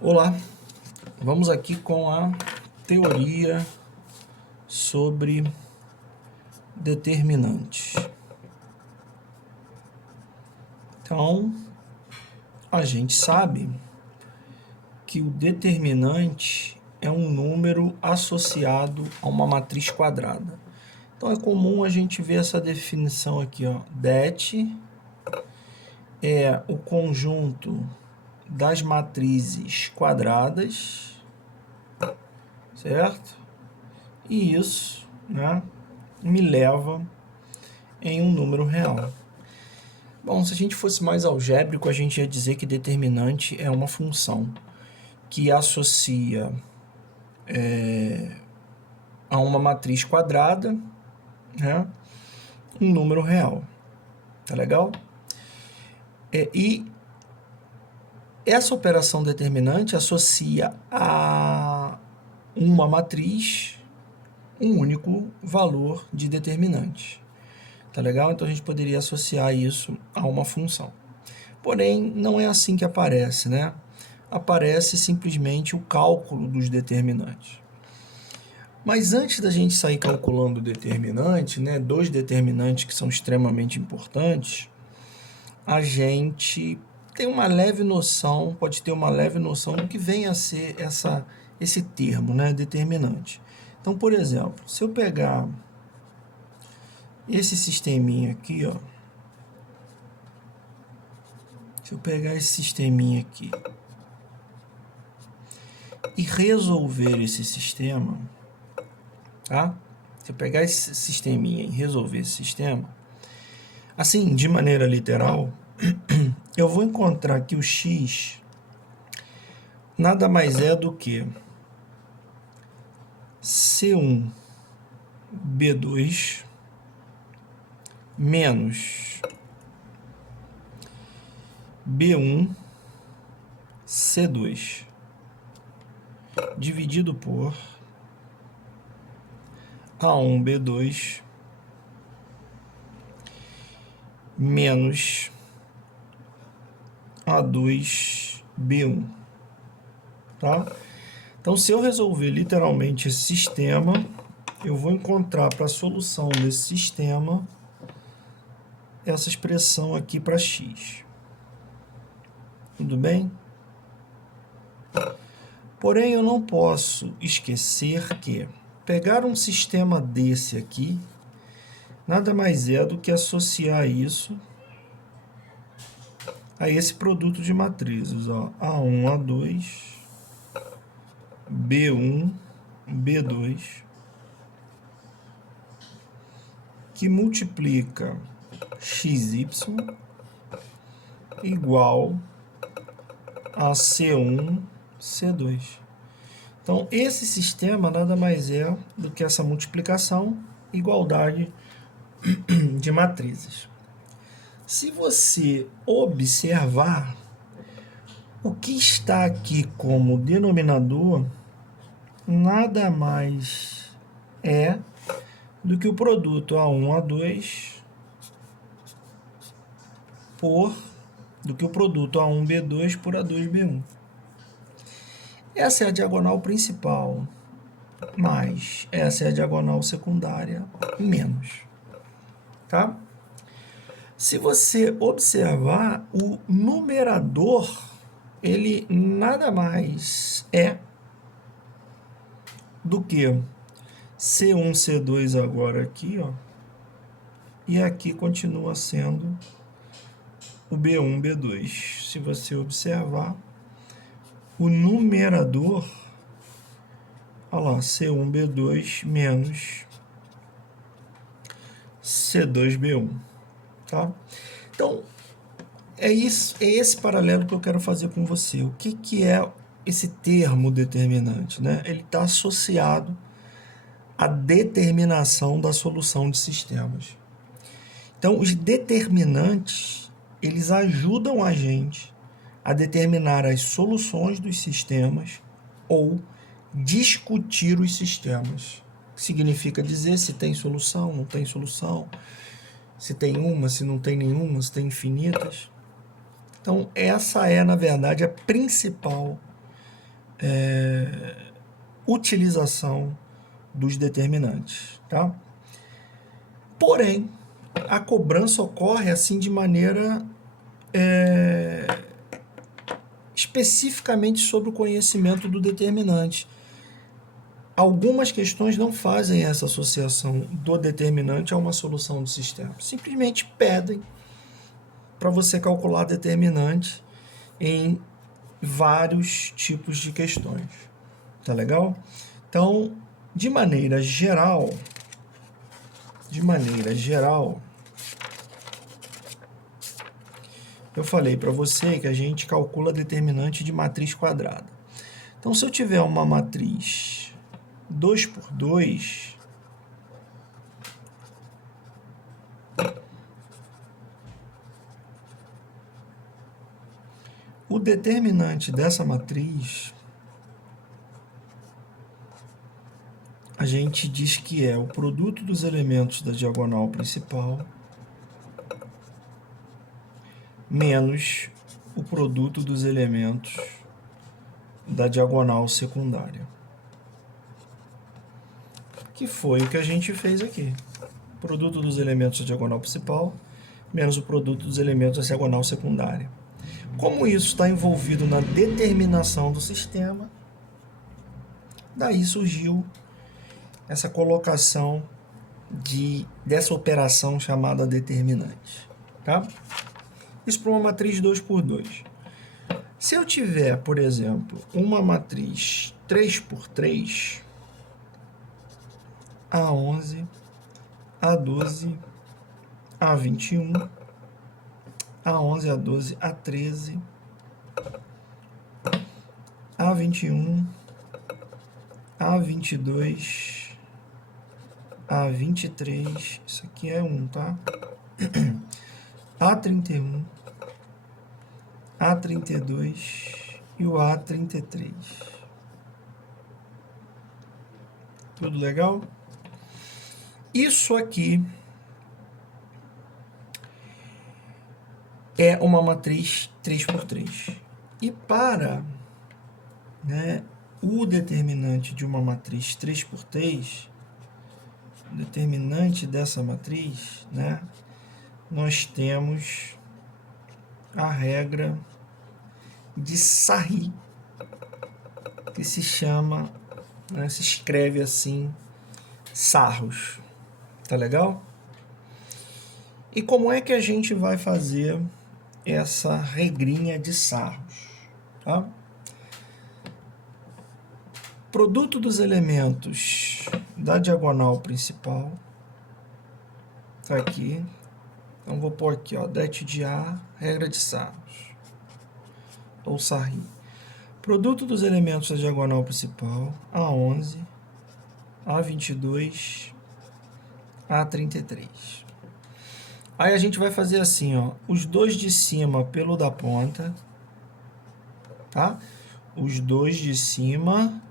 Olá, vamos aqui com a teoria sobre determinantes. Então, a gente sabe que o determinante é um número associado a uma matriz quadrada. Então, é comum a gente ver essa definição aqui, ó. Det é o conjunto das matrizes quadradas, certo? E isso, né, me leva em um número real. Bom, se a gente fosse mais algébrico, a gente ia dizer que determinante é uma função que associa a uma matriz quadrada, né, um número real. Tá legal? E essa operação determinante associa a uma matriz um único valor de determinante. Tá legal? Então a gente poderia associar isso a uma função. Porém, não é assim que aparece, né? Aparece simplesmente o cálculo dos determinantes. Mas antes da gente sair calculando o determinante, né, dois determinantes que são extremamente importantes, a gente tem uma leve noção, pode ter uma leve noção do que vem a ser esse termo, né, determinante. Então, por exemplo, se eu pegar esse sisteminha aqui, ó, se eu pegar esse sisteminha aqui e resolver esse sistema, tá? Se eu pegar esse sisteminha e resolver esse sistema, assim, de maneira literal, eu vou encontrar que o x nada mais é do que C1 B2 menos B1 C2 dividido por A1 B2 menos A2 B1, tá? Então, se eu resolver literalmente esse sistema, eu vou encontrar para a solução desse sistema essa expressão aqui para x. Tudo bem? Porém, eu não posso esquecer que pegar um sistema desse aqui nada mais é do que associar isso a esse produto de matrizes, ó, A1, A2, B1, B2, que multiplica xy igual a C1, C2. Então, esse sistema nada mais é do que essa multiplicação, igualdade de matrizes. Se você observar, o que está aqui como denominador nada mais é do que o produto A1, A2 do que o produto A1, B2 por A2, B1. Essa é a diagonal principal, mais essa é a diagonal secundária, menos. Tá? Se você observar, o numerador, ele nada mais é do que C1, C2 agora aqui, ó, e aqui continua sendo o B1, B2. Se você observar, o numerador, olha lá, C1, B2 menos C2, B1, tá? Então, é esse paralelo que eu quero fazer com você. O que é esse termo determinante, né? Ele está associado à determinação da solução de sistemas. Então, os determinantes, eles ajudam a gente a determinar as soluções dos sistemas ou discutir os sistemas. Significa dizer se tem solução, não tem solução, se tem uma, se não tem nenhuma, se tem infinitas. Então, essa é, na verdade, a principal utilização dos determinantes, tá? Porém, a cobrança ocorre assim de maneira especificamente sobre o conhecimento do determinante. Algumas questões não fazem essa associação do determinante a uma solução do sistema. Simplesmente pedem para você calcular determinante em vários tipos de questões. Tá legal? Então, de maneira geral, eu falei para você que a gente calcula determinante de matriz quadrada. Então, se eu tiver uma matriz 2 por 2, o determinante dessa matriz, a gente diz que é o produto dos elementos da diagonal principal menos o produto dos elementos da diagonal secundária. Que foi o que a gente fez aqui. Produto dos elementos da diagonal principal menos o produto dos elementos da diagonal secundária. Como isso está envolvido na determinação do sistema, daí surgiu essa colocação dessa operação chamada determinante. Tá? Isso para uma matriz 2 por 2. Se eu tiver, por exemplo, uma matriz 3 por 3, A11, A12, A21, A11, A12, A13, A21, A22, A23, isso aqui é 1, tá? A31, A32 e o A33. Tudo legal? Isso aqui é uma matriz 3 por 3. E para o determinante de uma matriz 3 por 3, o determinante dessa matriz, nós temos a regra de Sarri, que se chama, se escreve assim, sarros. Tá legal? E como é que a gente vai fazer essa regrinha de sarros? Tá? Produto dos elementos da diagonal principal tá aqui. Então, vou pôr aqui, ó, det de A, regra de sarros, ou Sarri. Produto dos elementos da diagonal principal, A11, A22, A33. Aí a gente vai fazer assim, ó, os dois de cima pelo da ponta, tá? Os dois de cima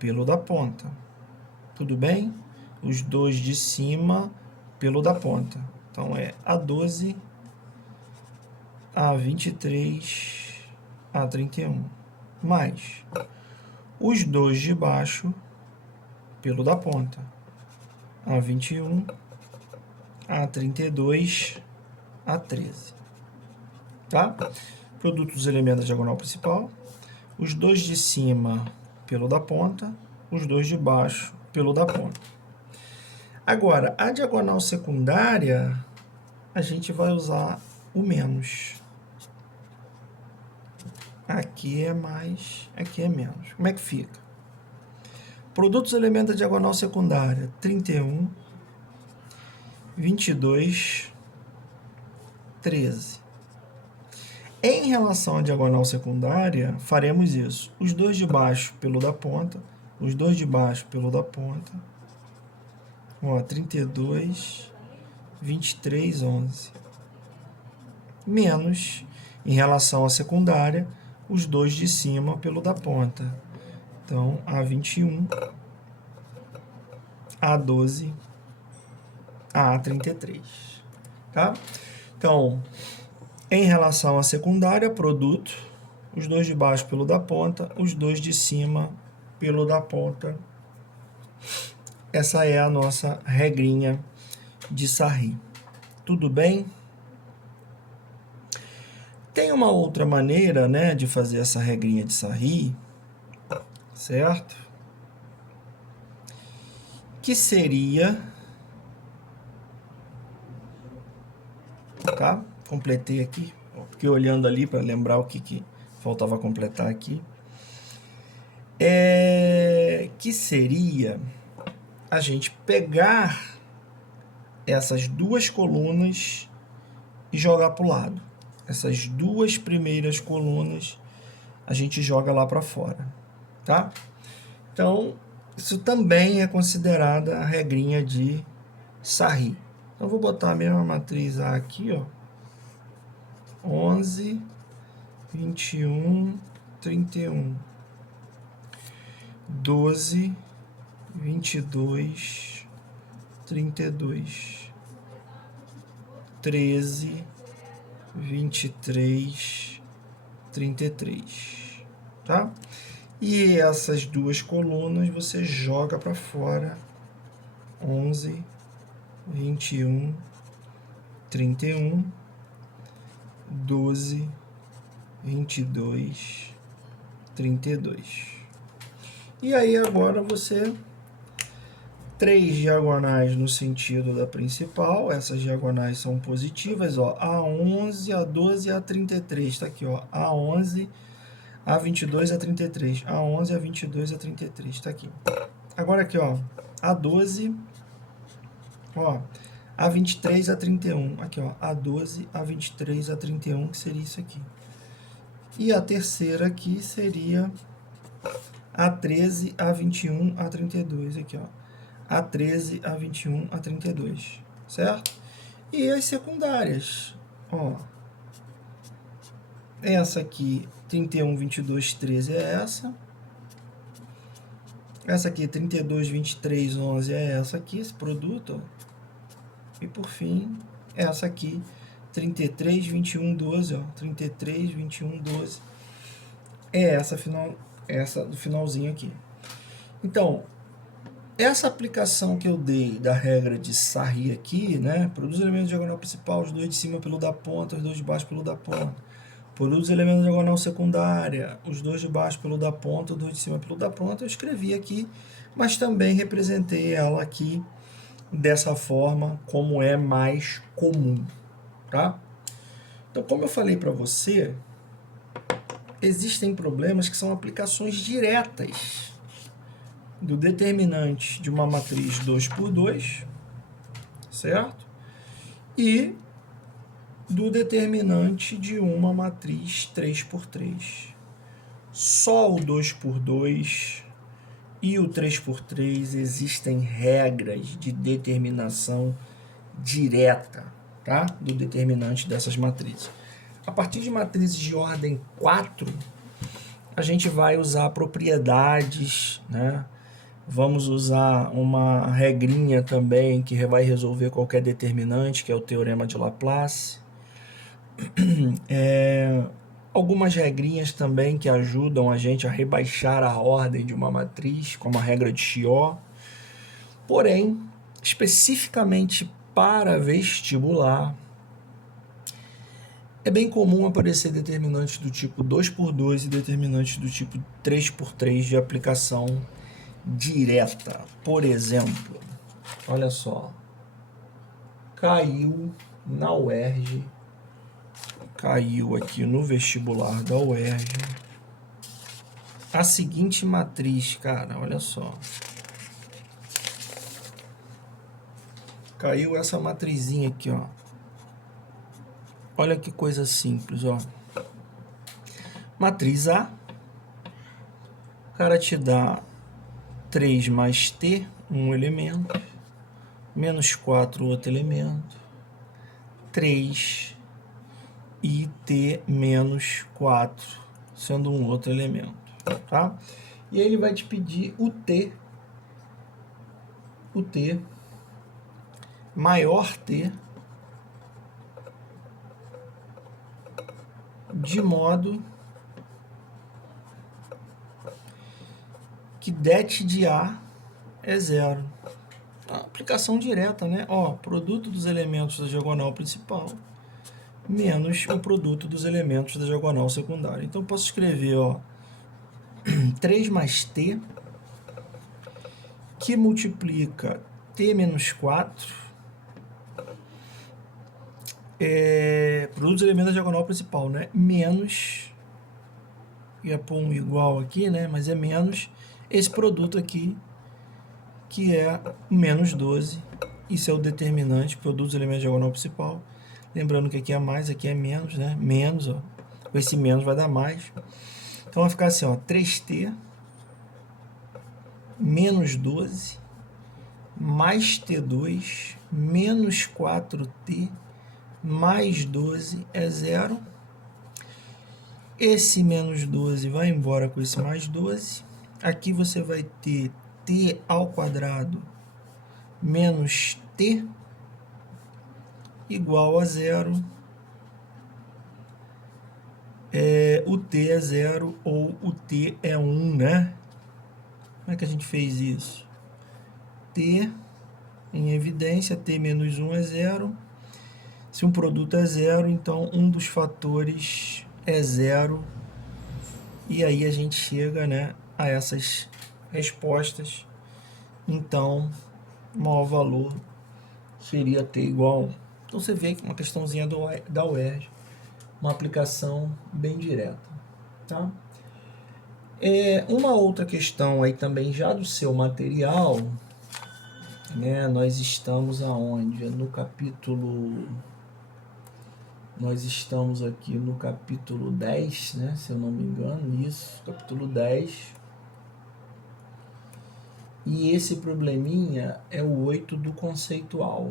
pelo da ponta. Tudo bem? Os dois de cima pelo da ponta. Então, é A12, A23, A31. Mais os dois de baixo pelo da ponta. A21, A32, A13. Tá? Produto dos elementos da diagonal principal. Os dois de cima pelo da ponta. Os dois de baixo pelo da ponta. Agora, a diagonal secundária, a gente vai usar o menos. Aqui é mais, aqui é menos. Como é que fica? Produto dos elementos da diagonal secundária, 31, 22, 13. Em relação à diagonal secundária, faremos isso. Os dois de baixo pelo da ponta, os dois de baixo pelo da ponta. Ó, 32, 23, 11. Menos, em relação à secundária, os dois de cima pelo da ponta. Então, A21, A12, A33. Tá? Então, em relação à secundária, produto, os dois de baixo pelo da ponta, os dois de cima pelo da ponta. Essa é a nossa regrinha de Sarri. Tudo bem? Tem uma outra maneira, né, de fazer essa regrinha de Sarri, certo? Que seria, tá? Completei aqui, fiquei olhando ali para lembrar o que faltava completar aqui. Que seria a gente pegar essas duas colunas e jogar para o lado. Essas duas primeiras colunas a gente joga lá para fora, tá? Então, isso também é considerada a regrinha de Sarri. Então, vou botar a mesma matriz A aqui, ó. 11, 21, 31. 12, 22, 32. 13, 23, 33, tá? E essas duas colunas você joga para fora. 11, 21, 31, 12, 22, 32. E aí agora você... 3 diagonais no sentido da principal, essas diagonais são positivas, ó, A11, A12 e A33, tá aqui, ó, A11, A22, A33, A11, A22, A33, tá aqui. Agora aqui, ó, A12, ó, A23, A31, aqui, ó, A12, A23, A31, que seria isso aqui. E a terceira aqui seria A13, A21, A32, aqui, ó. A13, A21, A32, certo? E as secundárias, ó, essa aqui, 31, 22, 13 é essa. Essa aqui, 32, 23, 11 é essa aqui, esse produto, ó. E por fim, essa aqui, 33, 21, 12, ó, 33, 21, 12, é essa do finalzinho aqui. Então, essa aplicação que eu dei da regra de Sarri aqui, né? Produz elementos de diagonal principal, os dois de cima pelo da ponta, os dois de baixo pelo da ponta. Produz elementos de diagonal secundária, os dois de baixo pelo da ponta, os dois de cima pelo da ponta. Eu escrevi aqui, mas também representei ela aqui dessa forma, como é mais comum, tá? Então, como eu falei para você, existem problemas que são aplicações diretas do determinante de uma matriz 2 por 2, certo? E do determinante de uma matriz 3 por 3. Só o 2 por 2 e o 3 por 3 existem regras de determinação direta, tá? Do determinante dessas matrizes. A partir de matrizes de ordem 4, a gente vai usar propriedades, né? Vamos usar uma regrinha também que vai resolver qualquer determinante, que é o teorema de Laplace. Algumas regrinhas também que ajudam a gente a rebaixar a ordem de uma matriz, como a regra de Chiot. Porém, especificamente para vestibular, é bem comum aparecer determinantes do tipo 2 por 2 e determinantes do tipo 3 por 3 de aplicação direta. Por exemplo, olha só, caiu na UERJ, caiu aqui no vestibular da UERJ a seguinte matriz, cara, olha só. Caiu essa matrizinha aqui, ó. Olha que coisa simples, ó. Matriz A, o cara te dá 3 mais T, um elemento, menos 4, outro elemento, 3 e T menos 4, sendo um outro elemento, tá? E aí ele vai te pedir o T maior T, de modo que det de A é zero. A aplicação direta, né? Ó, produto dos elementos da diagonal principal menos o produto dos elementos da diagonal secundária. Então, eu posso escrever, ó, 3 mais t, que multiplica t menos 4, produto dos elementos da diagonal principal, né? Menos, ia pôr um igual aqui, né? Mas é menos esse produto aqui, que é menos 12. Isso é o determinante, produto dos elementos da diagonal principal. Lembrando que aqui é mais, aqui é menos, né? Menos, ó. Com esse menos vai dar mais. Então vai ficar assim, ó, 3t menos 12 mais t2 menos 4t mais 12 é zero. Esse menos 12 vai embora com esse mais 12. Aqui você vai ter t ao quadrado menos t igual a zero. O t é zero ou o t é 1, né? Como é que a gente fez isso? T em evidência, t menos 1 é zero. Se um produto é zero, então um dos fatores é zero. E aí a gente chega, né, a essas respostas. Então, o maior valor seria t igual a 1. Então você vê que uma questãozinha da UERJ, uma aplicação bem direta, tá? Uma outra questão aí também já do seu material, né? Nós estamos aonde? No capítulo... Nós estamos aqui no capítulo 10, né? Se eu não me engano, isso, capítulo 10. E esse probleminha é o 8 do conceitual.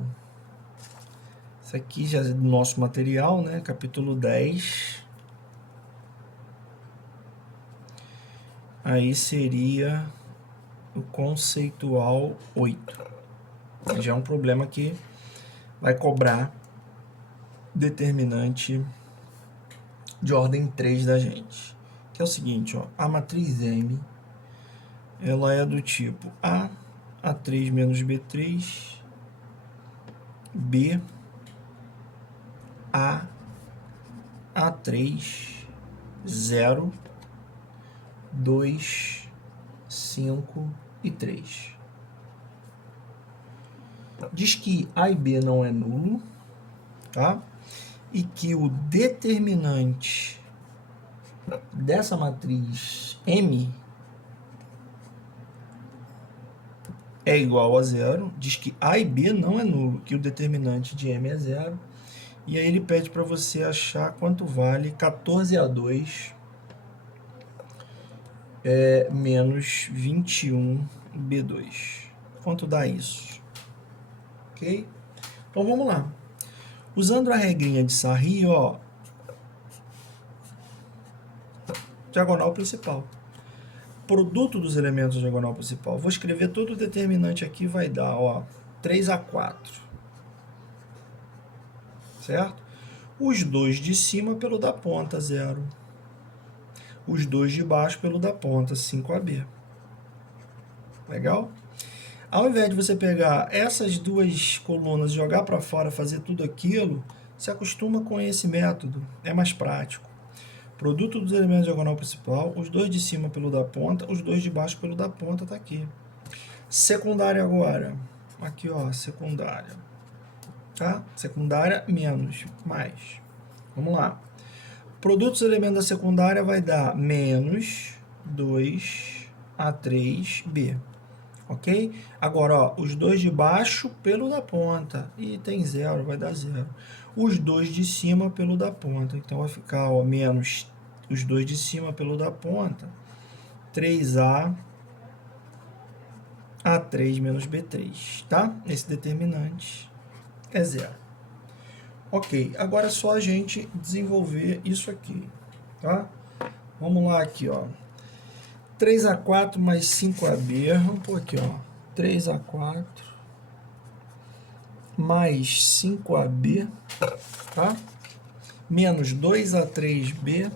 Isso aqui já é do nosso material, né? Capítulo 10. Aí seria o conceitual 8. Já é um problema que vai cobrar determinante de ordem 3 da gente. Que é o seguinte, ó, a matriz M, ela é do tipo A3 menos B3, B, A3, 0, 2, 5 e 3. Diz que A e B não é nulo, tá? E que o determinante dessa matriz M é igual a zero. Diz que A e B não é nulo, que o determinante de M é zero. E aí ele pede para você achar quanto vale 14A2 menos 21B2. Quanto dá isso? Ok? Então vamos lá. Usando a regrinha de Sarri, ó, diagonal principal. Produto dos elementos da diagonal principal. Vou escrever todo o determinante aqui, vai dar, ó, 3A4. Certo? Os dois de cima pelo da ponta, 0. Os dois de baixo pelo da ponta, 5AB. Legal? Ao invés de você pegar essas duas colunas e jogar para fora, fazer tudo aquilo, se acostuma com esse método, é mais prático. Produto dos elementos da diagonal principal, os dois de cima pelo da ponta, os dois de baixo pelo da ponta, tá aqui. Secundária agora. Aqui, ó, secundária. Tá? Secundária menos, mais. Vamos lá. Produto dos elementos da secundária vai dar menos 2A3B. Ok? Agora, ó, os dois de baixo pelo da ponta. E tem 0, vai dar 0. Os dois de cima pelo da ponta. Então, vai ficar, ó, menos os dois de cima pelo da ponta. 3A, A3 menos B3, tá? Esse determinante é 0. Ok, agora é só a gente desenvolver isso aqui, tá? Vamos lá aqui, ó. 3A4 mais 5AB, vamos pôr aqui, ó. 3A4 mais 5AB, tá? Menos 2A3B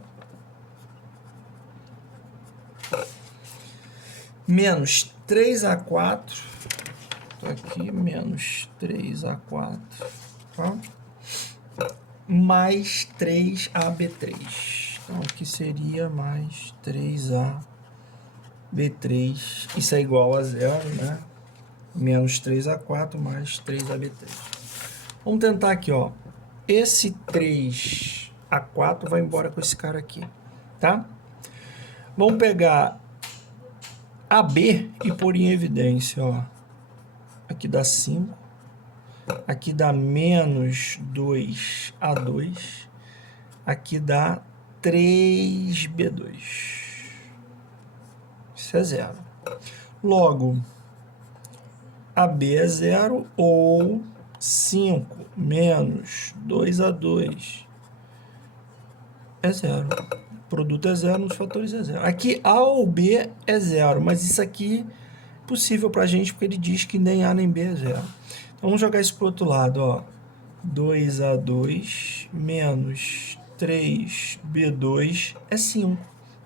menos 3A4, tá aqui, menos 3A4, tá? Mais 3AB3. Então, aqui seria mais 3AB3. Isso é igual a zero, né? Menos 3A4 mais 3AB3. Vamos tentar aqui, ó. Esse 3A4 vai embora com esse cara aqui, tá? Vamos pegar AB e pôr em evidência, ó. Aqui dá 5. Aqui dá menos 2A2. Aqui dá 3B2. Isso é zero. Logo, AB é zero ou 5 menos 2A2 é zero. O produto é zero, nos fatores é zero. Aqui A ou B é zero, mas isso aqui é possível para a gente porque ele diz que nem A nem B é zero. Então vamos jogar isso para o outro lado, ó. 2A2 menos 3B2 é 5.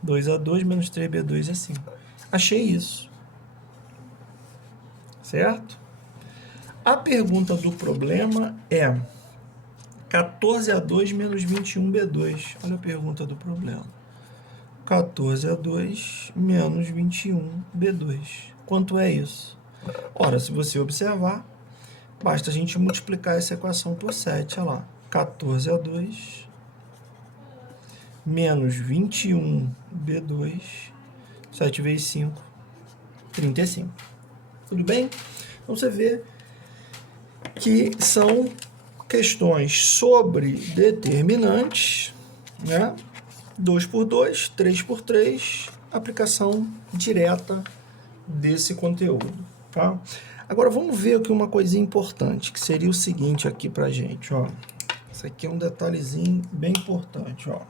2A2 menos 3B2 é 5. Achei isso. Certo? A pergunta do problema é 14A2 menos 21B2. Olha a pergunta do problema. 14A2 menos 21B2. Quanto é isso? Ora, se você observar, basta a gente multiplicar essa equação por 7. Olha lá. 14A2 menos 21B2. 7 vezes 5, 35. Tudo bem? Então, você vê que são questões sobre determinantes, né? 2 por 2, 3 por 3, aplicação direta desse conteúdo, tá? Agora, vamos ver aqui uma coisinha importante, que seria o seguinte aqui pra gente, ó. Isso aqui é um detalhezinho bem importante, ó.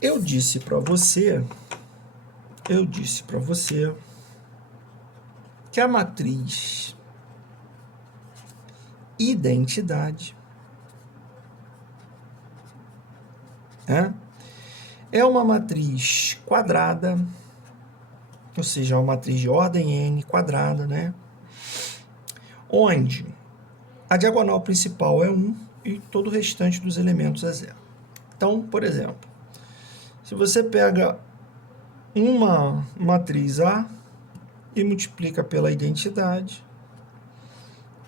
Eu disse para você que a matriz identidade é uma matriz quadrada, ou seja, uma matriz de ordem n quadrada, né? Onde a diagonal principal é 1 e todo o restante dos elementos é 0. Então, por exemplo, se você pega uma matriz A e multiplica pela identidade,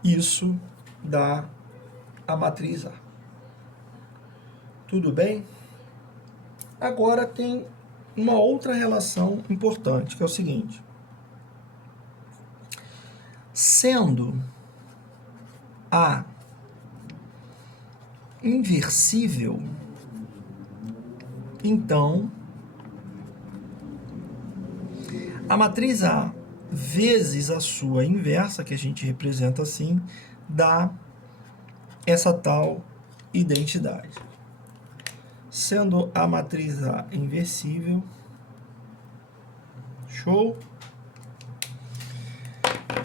isso dá a matriz A. Tudo bem? Agora tem uma outra relação importante, que é o seguinte. Sendo A inversível, então a matriz A vezes a sua inversa, que a gente representa assim, dá essa tal identidade. Sendo a matriz A inversível, show?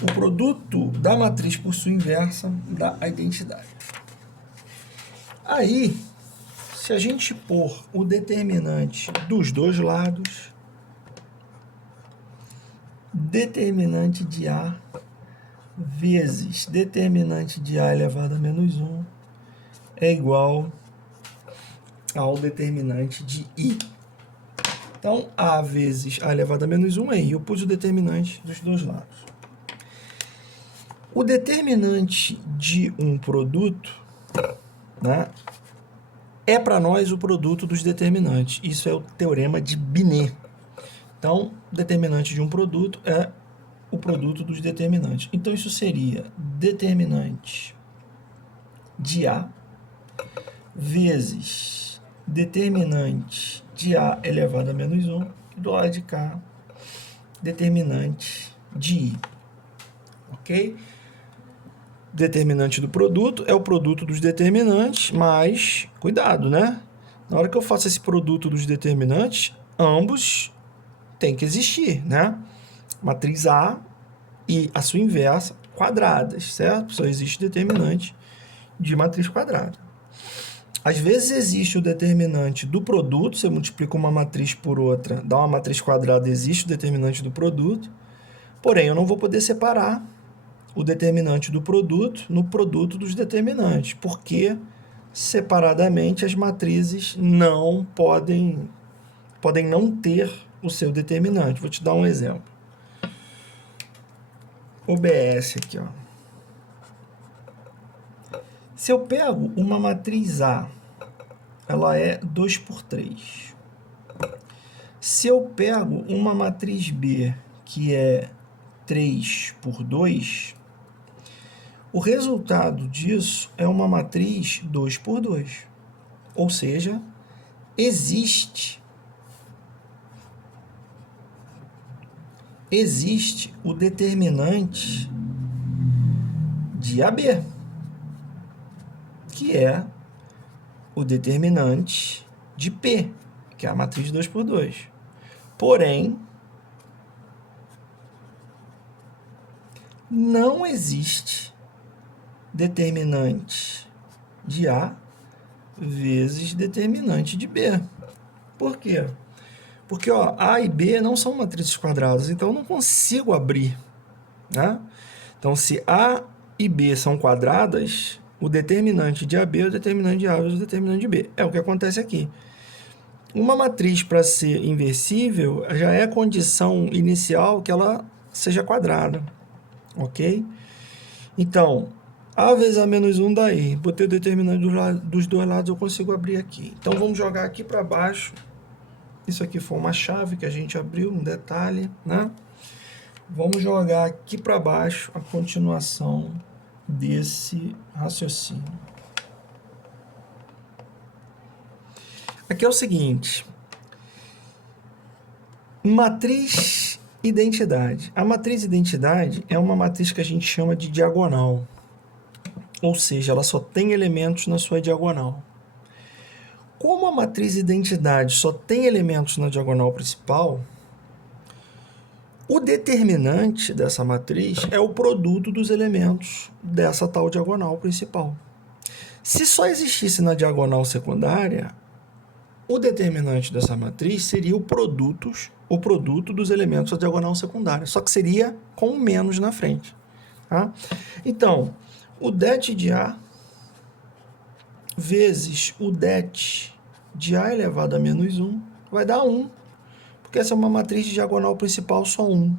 O produto da matriz por sua inversa dá a identidade. Aí, se a gente pôr o determinante dos dois lados, determinante de A vezes determinante de A elevado a menos 1 é igual ao determinante de I. Então, A vezes A elevado a menos 1 é I. Eu pus o determinante dos dois lados. O determinante de um produto, né, é para nós o produto dos determinantes. Isso é o teorema de Binet. Então, determinante de um produto é o produto dos determinantes. Então, isso seria determinante de A vezes determinante de A elevado a menos 1 e do lado de cá, determinante de I. Ok? Determinante do produto é o produto dos determinantes, mas cuidado, né? Na hora que eu faço esse produto dos determinantes, ambos têm que existir, né? Matriz A e a sua inversa quadradas, certo? Só existe determinante de matriz quadrada. Às vezes existe o determinante do produto, você multiplica uma matriz por outra, dá uma matriz quadrada, existe o determinante do produto, porém eu não vou poder separar o determinante do produto no produto dos determinantes, porque separadamente as matrizes não podem não ter o seu determinante. Vou te dar um exemplo. OBS aqui, ó. Se eu pego uma matriz A, ela é 2 por 3. Se eu pego uma matriz B, que é 3 por 2, o resultado disso é uma matriz 2 por 2. Ou seja, existe o determinante de AB, que é o determinante de P, que é a matriz 2 por 2. Porém, não existe determinante de A vezes determinante de B. Por quê? Porque ó, A e B não são matrizes quadradas, então eu não consigo abrir, né? Então, se A e B são quadradas, o determinante de AB é o determinante de A vezes o determinante de B. É o que acontece aqui. Uma matriz, para ser inversível, já é condição inicial que ela seja quadrada, ok? Então, A vezes A menos 1 daí. Botei o determinante dos dois lados, eu consigo abrir aqui. Então, vamos jogar aqui para baixo. Isso aqui foi uma chave que a gente abriu, um detalhe, né? Vamos jogar aqui para baixo a continuação desse raciocínio. Aqui é o seguinte. Matriz identidade. A matriz identidade é uma matriz que a gente chama de diagonal. Ou seja, ela só tem elementos na sua diagonal. Como a matriz identidade só tem elementos na diagonal principal, o determinante dessa matriz é o produto dos elementos dessa tal diagonal principal. Se só existisse na diagonal secundária, o determinante dessa matriz seria o produto dos elementos da diagonal secundária, só que seria com um menos na frente. Tá? Então, o det de A vezes o det de A elevado a menos 1 vai dar 1, porque essa é uma matriz de diagonal principal só 1.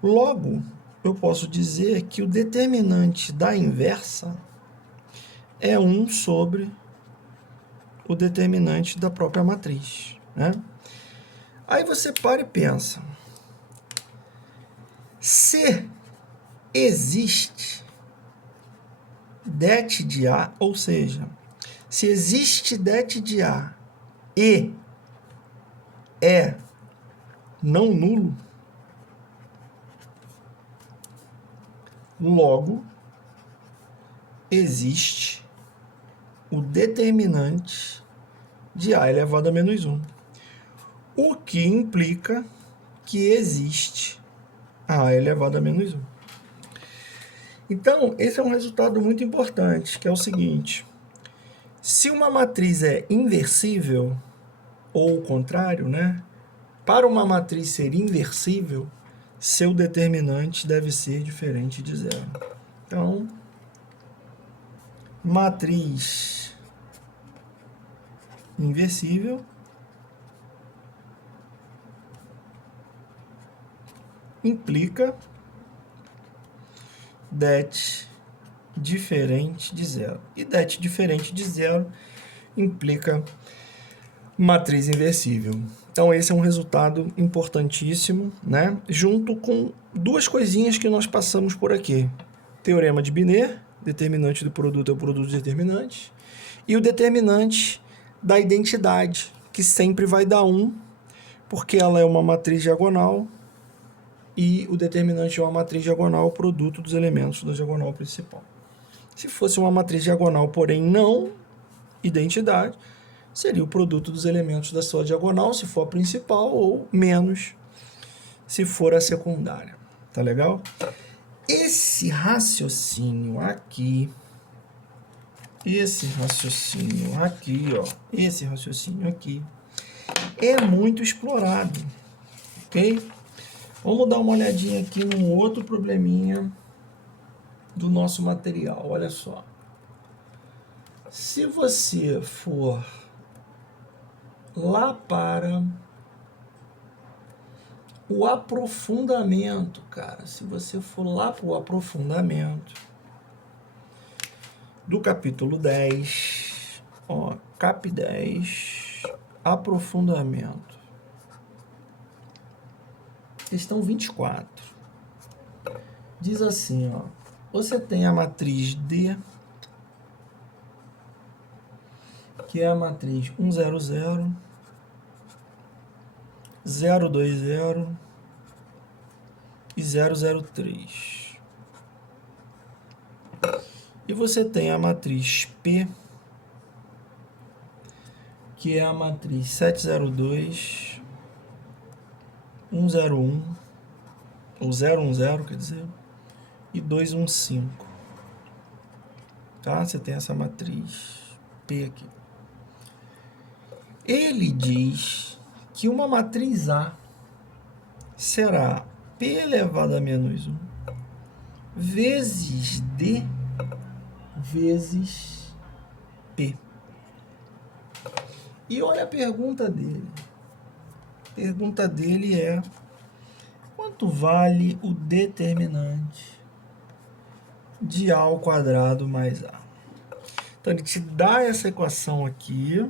Logo, eu posso dizer que o determinante da inversa é 1 sobre o determinante da própria matriz, né? Aí você para e pensa. Se existe det de A, ou seja, se existe det de A e é não nulo, logo existe o determinante de A elevado a menos 1, o que implica que existe A elevado a menos 1. Então, esse é um resultado muito importante, que é o seguinte: se uma matriz é inversível, ou o contrário, né? Para uma matriz ser inversível, seu determinante deve ser diferente de zero. Então, matriz inversível implica det diferente de zero. E det diferente de zero implica matriz inversível. Então, esse é um resultado importantíssimo, né? Junto com duas coisinhas que nós passamos por aqui. Teorema de Binet, determinante do produto é o produto dos determinantes, e o determinante da identidade, que sempre vai dar 1, porque ela é uma matriz diagonal, e o determinante é uma matriz diagonal, o produto dos elementos da diagonal principal. Se fosse uma matriz diagonal, porém não identidade, seria o produto dos elementos da sua diagonal, se for a principal, ou menos, se for a secundária. Tá legal? Esse raciocínio aqui esse raciocínio aqui, ó, esse raciocínio aqui, é muito explorado, ok? Vamos dar uma olhadinha aqui num outro probleminha do nosso material, olha só. Se você for lá para o aprofundamento, cara, se você for lá para o aprofundamento do capítulo 10, ó, cap 10, aprofundamento, questão 24, diz assim, ó, você tem a matriz D, que é a matriz 1, 0, 0, 0, 2, 0 e 0, 0, 3. E você tem a matriz P, que é a matriz 702, 101, ou 010, quer dizer, e 215. Tá? Você tem essa matriz P aqui. Ele diz que uma matriz A será P elevado a menos 1 vezes D vezes P. E olha a pergunta dele. A pergunta dele é: quanto vale o determinante de A ao quadrado mais A? Então, ele te dá essa equação aqui,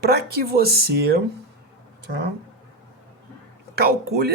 para que você, tá, calcule na